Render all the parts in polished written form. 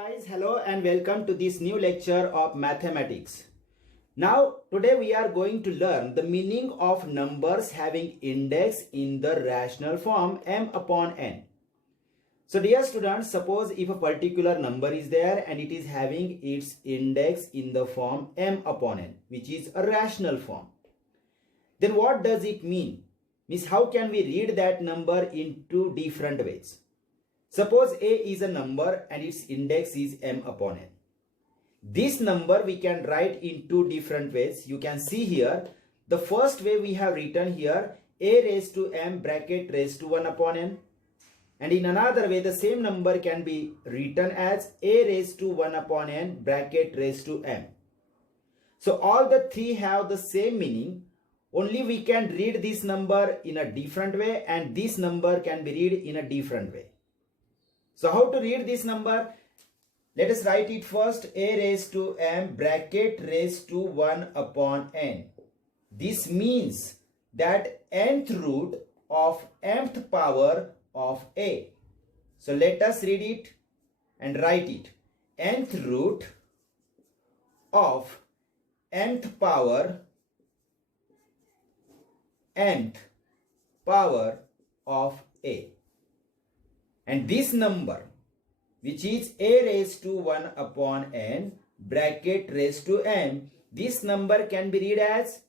guys, hello and welcome to this new lecture of mathematics. Now today we are going to learn the meaning of numbers having index in the rational form m upon n. So dear students, suppose if a particular number is there and it is having its index in the form m upon n, which is a rational form. Then what does it mean? Means how can we read that number in two different ways? Suppose a is a number and its index is m upon n. This number we can write in two different ways. You can see here, the first way we have written here a raised to m bracket raised to 1 upon n. And in another way, the same number can be written as a raised to 1 upon n bracket raised to m. So all the three have the same meaning. Only we can read this number in a different way and this number can be read in a different way. So how to read this number? Let us write it first. A raised to m bracket raised to 1 upon n. This means that nth root of mth power of a. So let us read it and write it. Nth root of mth power of a. And this number, which is a raised to 1 upon n bracket raised to m, this number can be read as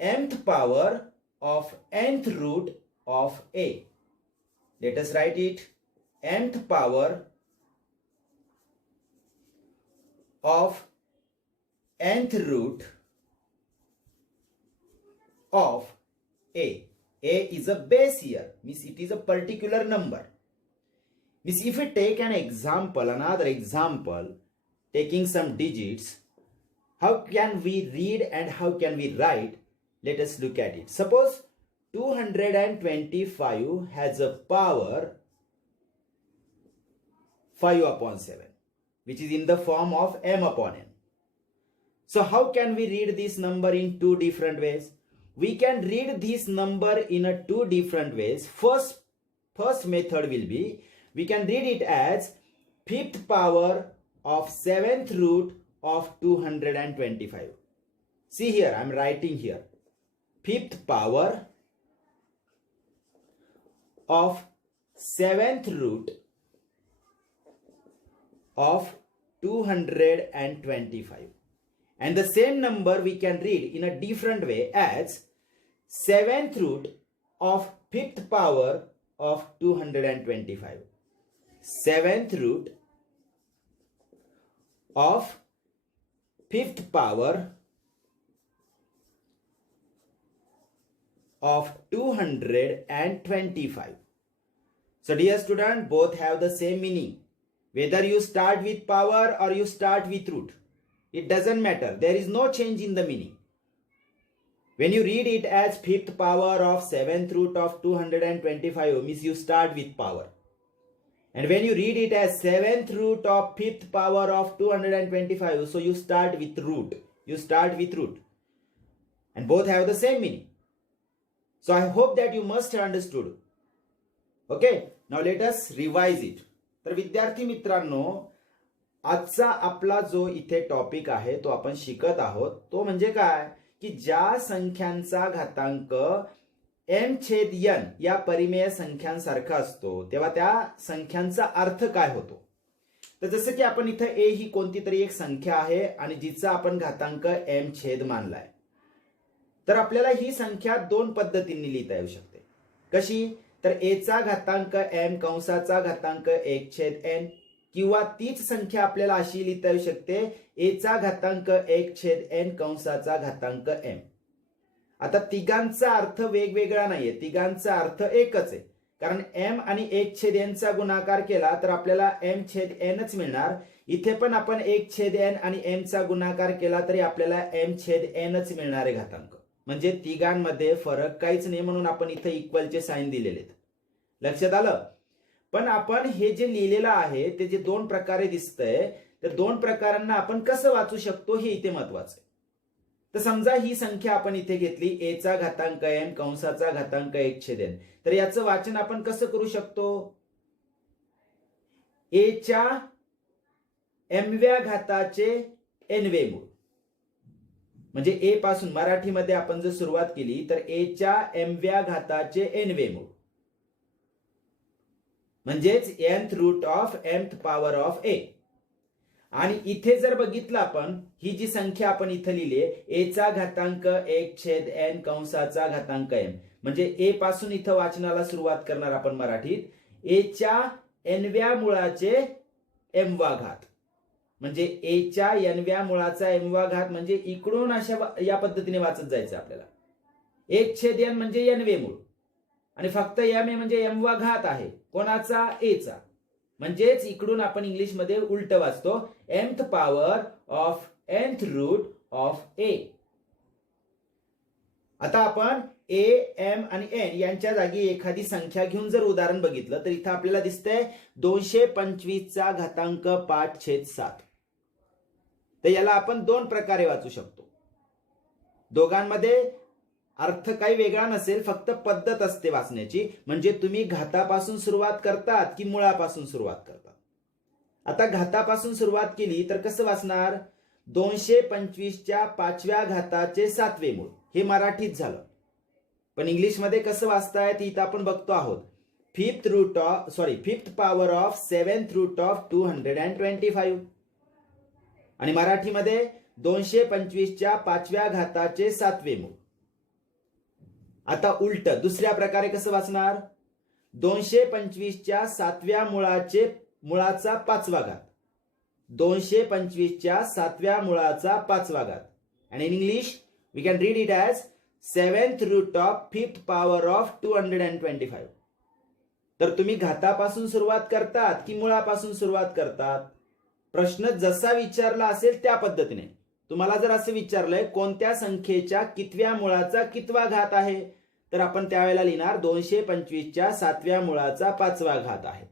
mth power of nth root of a. Let us write it. Nth power of nth root of a. A is a base here, means it is a particular number. Means if we take an example, another example, taking some digits, how can we read and how can we write? Let us look at it. Suppose 225 has a power 5 upon 7, which is in the form of m upon n. So how can we read this number in two different ways? We can read this number in a two different ways. First method will be, we can read it as 5th power of 7th root of 225. See here, I am writing here. 5th power of 7th root of 225. And the same number we can read in a different way as 7th root of 5th power of 225. 7th root of 5th power of 225. So dear student, both have the same meaning. Whether you start with power or you start with root, it doesn't matter. There is no change in the meaning. When you read it as 5th power of 7th root of 225, means you start with power. And when you read it as 7th root of 5th power of 225, so you start with root. You start with root. And both have the same meaning. So I hope that you must have understood. Okay, now let us revise it. तर विद्यार्थी मित्रांनो, आजचा आपला जो इथे topic आहे तो आपण शिकत आहोत. तो म्हणजे काय की ज्या संख्यांचा घातांक m छेद n या परिमेय संख्यांसारखा असतो तेव्हा त्या संख्यांचा अर्थ काय होतो. तर जसं की आपण इथे a ही कोणती तरी एक संख्या आहे आणि जिचा आपण घातांक m छेद मानलाय. तर आपल्याला ही संख्या दोन पद्धतींनी लिहिता येऊ शकते. कशी? तर a चा घातांक m कंसाचा घातांक 1 छेद n, किंवा तीच संख्या आपल्याला अशी लिहिता येऊ शकते a चा घातांक 1 छेद n कंसाचा घातांक m. आता तिघांचा अर्थ वेगवेगळा नाहीये, तिघांचा अर्थ एकच आहे. कारण m आणि 1 छेद n चा गुणाकार केला तर आपल्याला m छेद n च मिळणार. इथे पण आपण 1 छेद n आणि m चा गुणाकार केला तरी आपल्याला m छेद n च मिळणार आहे घातांक. म्हणजे तिघांमध्ये फरक काहीच नाही, म्हणून आपण इथे इक्वलचे साइन दिलेले आहेत. लक्षात आलं? पण आपण हे जे लिहिलेलं आहे ते जे दोन प्रकारे दिसतंय, तर दोन प्रकारांना आपण कसं वाचू शकतो हे इथे महत्वाचं आहे. तर समजा ही संख्या आपण इथे घेतली a चा घातांक m कंसाचा घातांक 1 छेद n. तर याचं वाचन आपण कसं करू शकतो? a च्या mव्या घाताचे nवे मूळ. म्हणजे a पासून मराठीमध्ये आपण जर सुरुवात केली तर a च्या mव्या घाताचे nवे मूळ, म्हणजेच nth root of mth power of a. आणि इथे जर बघितलं आपण, ही जी संख्या आपण इथे लिहिली a चा घातांक 1/n कंसाचा घातांक m, म्हणजे a पासून इथं वाचनाला सुरुवात करणार आपण मराठीत. a च्या nव्या मुळाचे m वा घात, म्हणजे a च्या nव्या मुळाचा m वा घात, म्हणजे इकडून अशा या पद्धतीने वाचत जायचं आपल्याला. 1/n म्हणजे nवे मूळ आणि फक्त m म्हणजे m वा घात आहे कोणाचा, a चा. म्हणजेच इकडून आपण इंग्लिश मध्ये उलट वाचतो, mth power of nth root of a. आता आपण a, m आणि n यांच्या जागी एखादी संख्या घेऊन जर उदाहरण बघितलं तर इथं आपल्याला दिसतंय 225 चा घातांक 5/7. तर याला आपण दोन प्रकारे वाचू शकतो. दोघांमध्ये अर्थ काही वेगळा नसेल, फक्त पद्धत असते वाचण्याची. म्हणजे तुम्ही घातापासून सुरुवात करतात की मुळापासून सुरुवात करतात. आता घातापासून सुरुवात केली तर कसं वाचणार, 225 च्या 5व्या घाताचे 7वे मूळ. हे मराठीत झालं. पण इंग्लिश मध्ये कसं वाचताय ते इथं आपण बघतो आहोत. Fifth power of 7th root of 225. आणि मराठीमध्ये 225 च्या 5व्या घाताचे 7वे मूळ. आता उलट दुसऱ्या प्रकारे कसं वाचणार, 225 च्या 7व्या मुळाचा 5वा घात, 225 च्या 7व्या मुळाचा 5वा घात. And in English we can read it as 7th root of 5th power of 225. तर तुम्ही घातापासून सुरुवात करतात की मुळापासून सुरुवात करतात? प्रश्न जसा विचारला असेल त्या पद्धतीने. तुम्हाला जर असं विचारलंय कोणत्या संख्येच्या कितव्या मुळाचा कितवा घात आहे, तर आपण त्यावेळेला लिहिणार 225 च्या 7व्या मुळाचा 5वा घात आहे.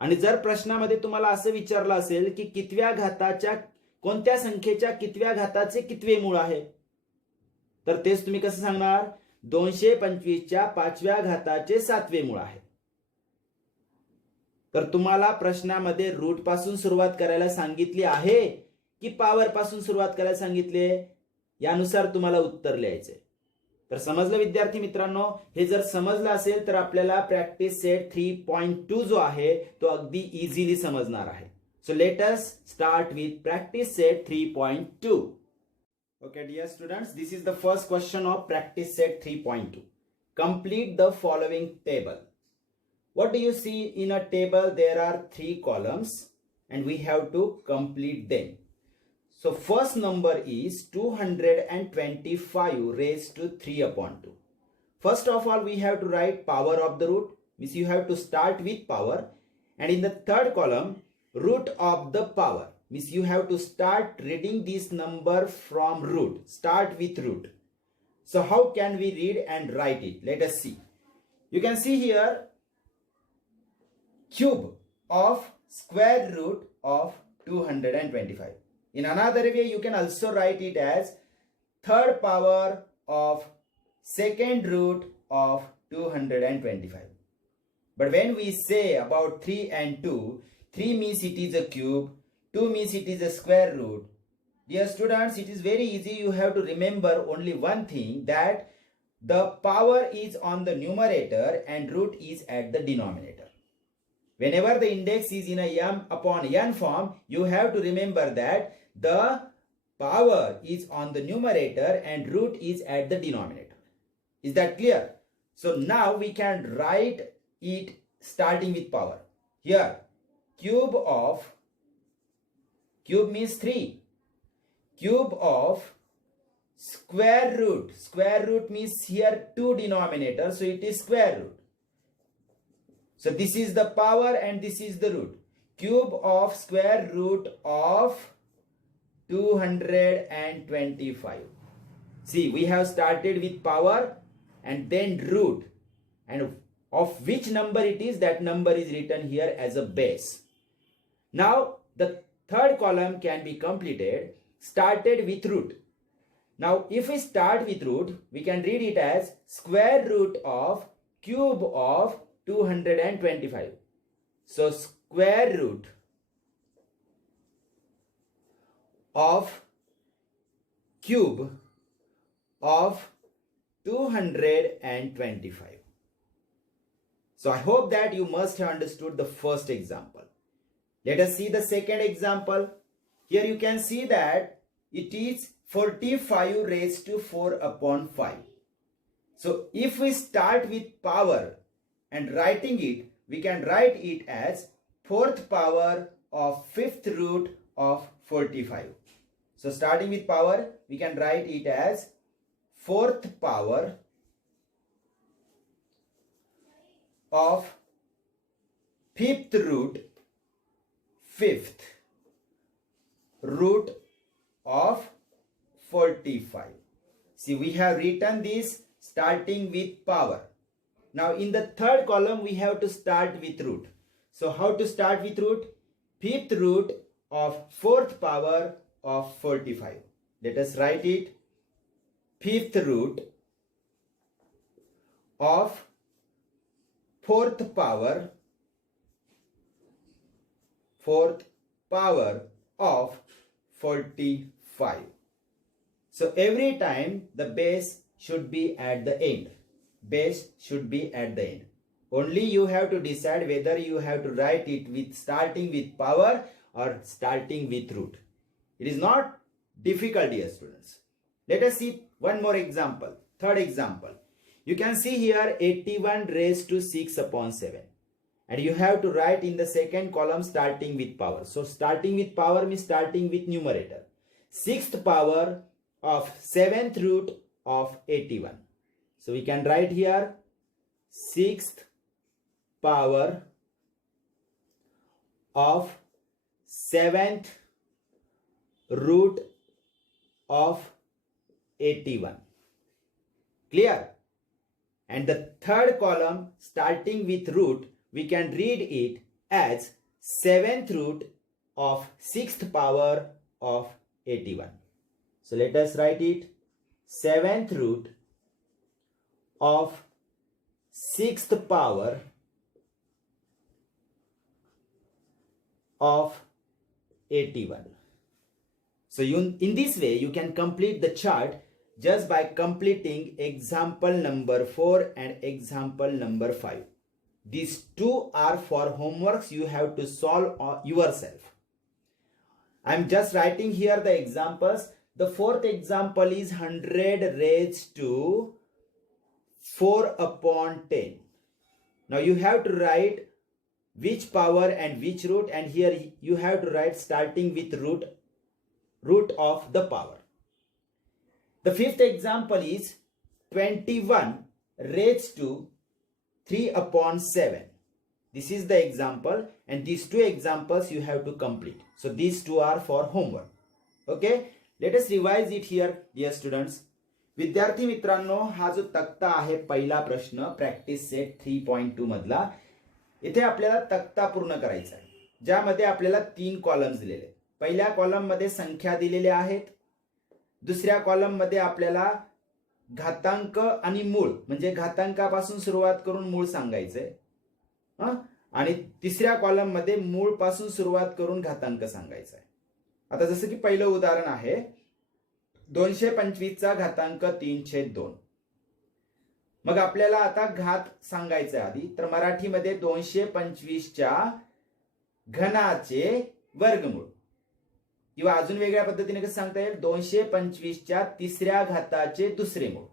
आणि जर प्रश्नामध्ये तुम्हाला असं विचारलं असेल की कितव्या घाताच्या कोणत्या संख्येच्या कितव्या घाताचे कितवे मूळ आहे, तर तेच तुम्ही कसं सांगणार, 225 च्या 5व्या घाताचे 7वे मूळ आहे. तर तुम्हाला प्रश्नामध्ये रूट पासून सुरुवात करायला सांगितली आहे की पॉवर पासून सुरुवात करायला सांगितले, यानुसार तुम्हाला उत्तर लिहायचे. तर समजलं विद्यार्थी मित्रांनो? हे जर समजलं असेल तर आपल्याला प्रॅक्टिस सेट 3.2 जो आहे तो अगदी इझिली समजणार आहे. So let us start with practice set 3.2. Okay dear students, this is the first question of practice set 3.2. Complete the following table. What do you see in a table? There are 3 columns and we have to complete them. So first number is 225 raised to 3/2. First of all we have to write power of the root, means you have to start with power, and in the third column root of the power, means you have to start reading this number from root. Start with root. So how can we read and write it? Let us see. You can see here cube of square root of 225. In another way you can also write it as third power of second root of 225. But when we say about 3 and 2, 3 means it is a cube, 2 means it is a square root. Dear students, it is very easy. You have to remember only one thing, that the power is on the numerator and root is at the denominator. Whenever the index is in a m upon n form, you have to remember that the power is on the numerator and root is at the denominator. Is that clear? So now we can write it starting with power. Here cube means 3. Cube of square root means here 2 denominator, so it is square root. So this is the power and this is the root. Cube of square root of 225. See, we have started with power and then root, and of which number it is, that number is written here as a base. Now the third column can be completed, started with root. Now if we start with root, we can read it as square root of cube of 225. So square root of cube of 225. So I hope that you must have understood the first example. Let us see the second example. Here you can see that it is 45 raised to 4 upon 5. So if we start with power and writing it, we can write it as fourth power of fifth root of 45. So starting with power, we can write it as fourth power of fifth root of 45. See, we have written this starting with power. Now in the third column, we have to start with root. So how to start with root? Fifth root of fourth power of 45. Let us write it. Fifth root of fourth power of 45. So every time the base should be at the end. Base should be at the end. Only you have to decide whether you have to write it with starting with power or starting with root. It is not difficult, dear students. Let us see one more example. Third example. You can see here 81 raised to 6 upon 7. And you have to write in the second column starting with power. So starting with power means starting with numerator. Sixth power of seventh root of 81. So we can write here sixth power of seventh root of 81. Clear? And the third column starting with root, we can read it as seventh root of sixth power of 81. So let us write it seventh root of sixth power of 81. So in this way you can complete the chart just by completing example number 4 and example number 5. These two are for homeworks you have to solve yourself. I am just writing here the examples. The fourth example is 100 raised to 4 upon 10. Now you have to write which power and which root, and here you have to write starting with root of the power. The fifth example is 21 raised to 3 upon 7. This is the example, and these two examples you have to complete. So these two are for homework. Okay, let us revise it here, dear students. विद्यार्थी मित्रांनो, हा जो तक्ता आहे पहिला प्रश्न practice set 3.2 मधला, इथे आपल्याला तक्ता पूर्ण करायचा आहे, ज्यामध्ये आपल्याला 3 कॉलम्स दिलेले आहेत. पहिल्या कॉलम मध्ये संख्या दिलेल्या आहेत, दुसऱ्या कॉलम मध्ये आपल्याला घातांक आणि मूळ म्हणजे घातांकापासून सुरुवात करून मूळ सांगायचंय, आणि तिसऱ्या कॉलम मध्ये मूळ पासून सुरुवात करून घातांक सांगायचा आहे. आता जसं की पहिलं उदाहरण आहे 225 चा घातांक 3/2. मग आपल्याला आता घात सांगायचा आहे आधी, तर मराठीमध्ये 225 च्या घनाचे वर्गमूळ, किंवा अजून वेगळ्या पद्धतीने कसं सांगता येईल 225 च्या तिसऱ्या घाताचे दुसरे मूळ.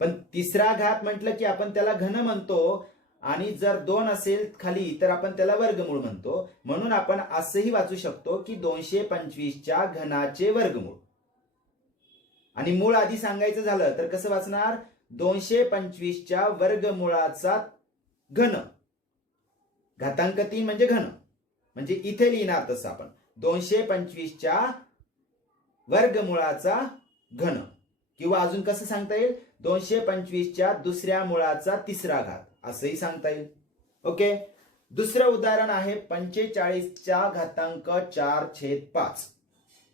पण तिसरा घात म्हटलं की आपण त्याला घन म्हणतो, आणि जर 2 असेल खाली तर आपण त्याला वर्गमूळ म्हणतो. म्हणून आपण असंही वाचू शकतो की 225 च्या घनाचे वर्गमूळ. आणि मूळ आधी सांगायचं झालं तर कसं वाचणार 225 च्या वर्गमूळाचा घन. घातांक 3 म्हणजे घन, म्हणजे इथे लिहिणार तसं आपण 225 च्या वर्गमूळाचा घन, किंवा अजून कसं सांगता येईल 225 च्या दुसऱ्या मुळाचा तिसरा घात असंही सांगता येईल. ओके, दुसरं उदाहरण आहे 45 चा घातांक 4/5.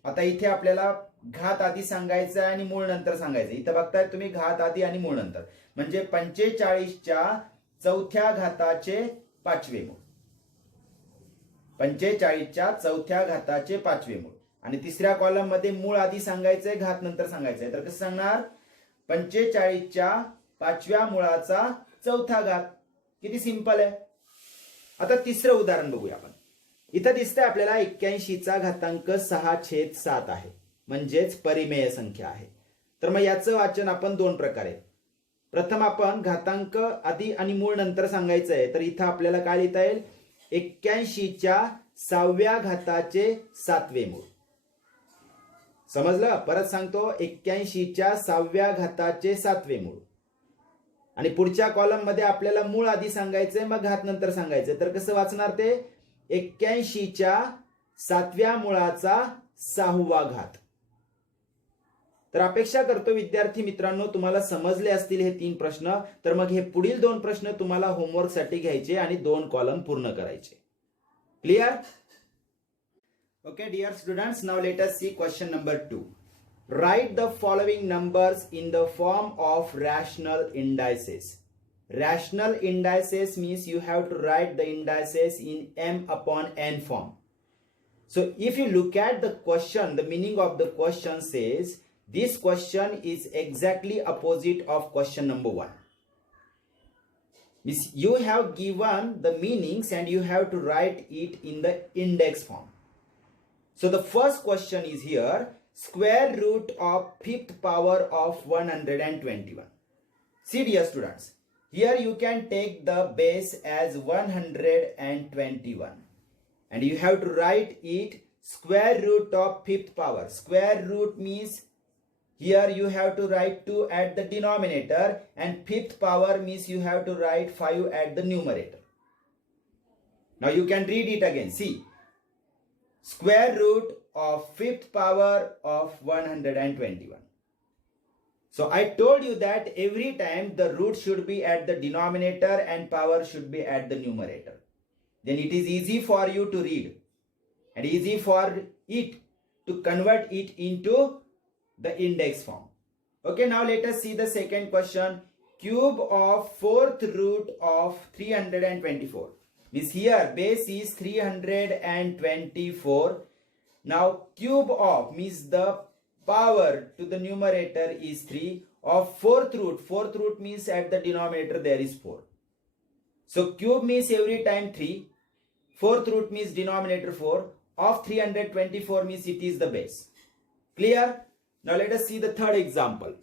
आता इथे आपल्याला घात आधी सांगायचा आणि मूळ नंतर सांगायचं. इथं बघताय तुम्ही घात आधी आणि मूळ नंतर, म्हणजे 45 च्या चौथ्या घाताचे 5वे मूळ. 45 च्या चौथ्या घाताचे 5वे मूळ. आणि तिसऱ्या कॉलम मध्ये मूळ आधी सांगायचंय, घात नंतर सांगायचंय. तर कसं सांगणार? 45च्या 5व्या मुळाचा 4था घात. किती सिंपल आहे. आता तिसरं उदाहरण बघूया आपण. इथं दिसतंय आपल्याला 81चा घातांक 6/7 आहे, म्हणजेच परिमेय संख्या आहे. तर मग याचं वाचन आपण दोन प्रकारे. प्रथम आपण घातांक आधी आणि मूळ नंतर सांगायचं आहे. तर इथं आपल्याला काय लिहिता येईल? 81च्या 6व्या घाताचे 7वे मूळ. समजलं? परत सांगतो, 81च्या 6व्या घाताचे 7वे मूळ. आणि पुढच्या कॉलम मध्ये आपल्याला मूळ आधी सांगायचंय, मग घात नंतर सांगायचंय. तर कसं वाचणार ते? 81च्या 7व्या मुळाचा 6वा घात. तर अपेक्षा करतो विद्यार्थी मित्रांनो तुम्हाला समजले असतील हे 3 प्रश्न. तर मग हे पुढील 2 प्रश्न तुम्हाला होमवर्क साठी घ्यायचे आणि 2 कॉलम पूर्ण करायचे. Clear? Okay, dear students, now let us see question number 2. Write the following numbers in the form of rational indices. Rational indices means you have to write the indices in m upon n form. So if you look at the question, the meaning of the question says this question is exactly opposite of question number 1. Means you have given the meanings and you have to write it in the index form. So the first question is here, square root of 5th power of 121. See dear students, here you can take the base as 121 and you have to write it square root of 5th power. Square root means here you have to write 2 at the denominator and 5th power means you have to write 5 at the numerator. Now you can read it again. See. Square root of 5th power of 121. So I told you that every time the root should be at the denominator and power should be at the numerator. Then it is easy for you to read and easy for it to convert it into the index form. Okay, now let us see the second question. Cube of 4th root of 324. Means here base is 324. Now cube of means the power to the numerator is 3 of 4th root. 4th root means at the denominator there is 4. So cube means every time 3. 4th root means denominator 4. Of 324 means it is the base. Clear? Now let us see the third example.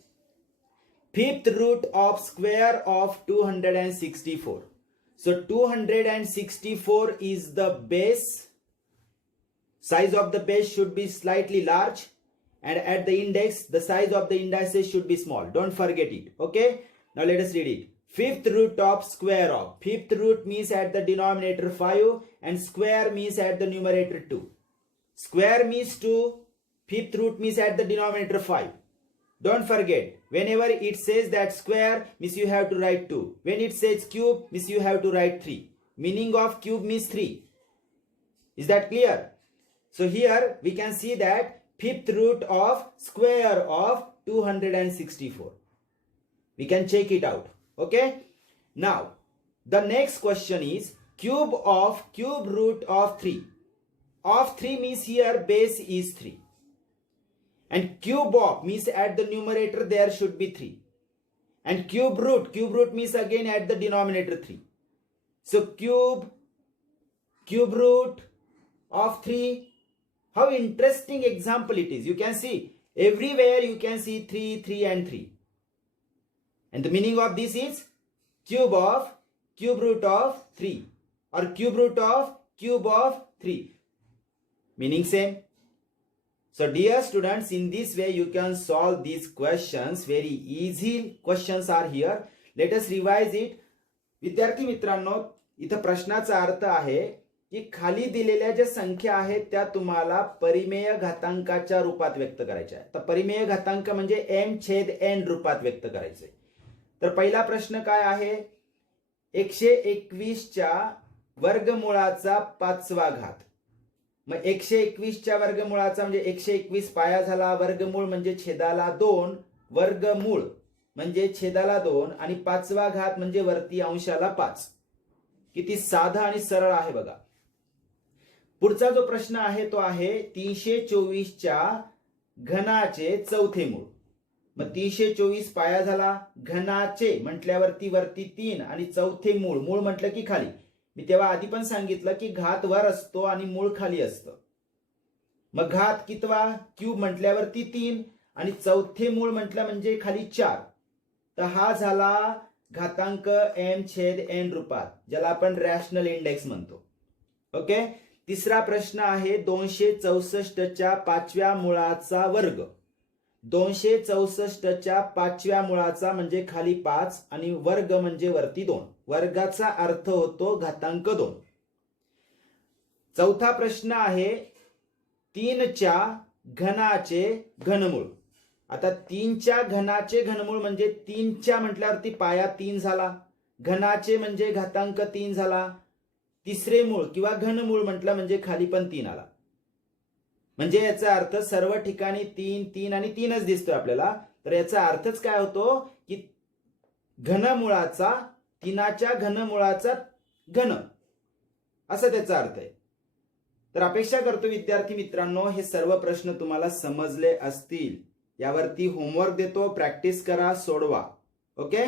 5th root of square of 264. So 264 is the base. Size of the base should be slightly large and at the index the size of the indices should be small. Don't forget it. Okay. Now let us read it. 5th root of square of. 5th root means at the denominator 5 and square means at the numerator 2. Square means 2. 5th root means at the denominator 5. Don't forget, whenever it says that square means you have to write 2. When it says cube means you have to write 3. Meaning of cube means 3. Is that clear? So here we can see that 5th root of square of 264. We can check it out. Okay. Now the next question is cube of cube root of 3. Of 3 means here base is 3. And cube of means at the numerator there should be 3. And cube root means again at the denominator 3. So cube root of 3. How interesting example it is. You can see everywhere you can see 3, 3 and 3. And the meaning of this is cube root of 3 or cube root of 3. Meaning same. So dear students, in this way you can solve these questions. Very easy questions are here. Let us revise it. विद्यार्थी मित्रांनो, इथं प्रश्नाचा अर्थ आहे की खाली दिलेल्या ज्या संख्या आहेत त्या तुम्हाला परिमेय घातांकाच्या रूपात व्यक्त करायच्या आहेत. तर परिमेय घातांक म्हणजे m/n रूपात व्यक्त करायचे. तर पहिला प्रश्न काय आहे? 121च्या वर्गमूळाचा 5वा घात. मग 121च्या वर्गमूळाचा म्हणजे 121 पाया झाला, वर्गमूळ म्हणजे छेदाला 2, वर्गमूळ म्हणजे छेदाला 2 आणि 5वा घात म्हणजे वरती अंशाला 5. किती साधा आणि सरळ आहे बघा. पुढचा जो प्रश्न आहे तो आहे 324च्या घनाचे चौथे मूळ. मग 324 पाया झाला, घनाचे म्हटल्यावरती वरती 3 आणि चौथे मूळ. मूळ म्हटलं की खाली. मी तेव्हा आधी पण सांगितलं की घात वर असतो आणि मूळ खाली असतं. मग घात कितवा, क्यूब म्हटल्यावरती 3 आणि चौथे मूळ म्हटलं म्हणजे खाली 4. तर हा झाला घातांक m/n रूपात, ज्याला आपण रॅशनल इंडेक्स म्हणतो. ओके. तिसरा प्रश्न आहे 264च्या 5व्या मुळाचा वर्ग. 264च्या 5व्या मुळाचा म्हणजे खाली 5 आणि वर्ग म्हणजे वरती 2. वर्गाचा अर्थ होतो घातांक 2. चौथा प्रश्न आहे 3च्या घनाचे घनमूळ. आता 3च्या घनाचे घनमूळ म्हणजे 3च्या म्हटल्यावरती पाया 3 झाला, घनाचे म्हणजे घातांक 3 झाला, तिसरे मूळ किंवा घनमूळ म्हटलं म्हणजे खाली पण 3 आला. म्हणजे याचा अर्थ सर्व ठिकाणी 3 3 आणि 3च दिसतोय आपल्याला. तर याचा अर्थच काय होतो की घनमुळाचा 3च्या घनमुळाचा घन, असं त्याचा अर्थ आहे. तर अपेक्षा करतो विद्यार्थी मित्रांनो हे सर्व प्रश्न तुम्हाला समजले असतील. यावरती होमवर्क देतो, प्रॅक्टिस करा, सोडवा. ओके.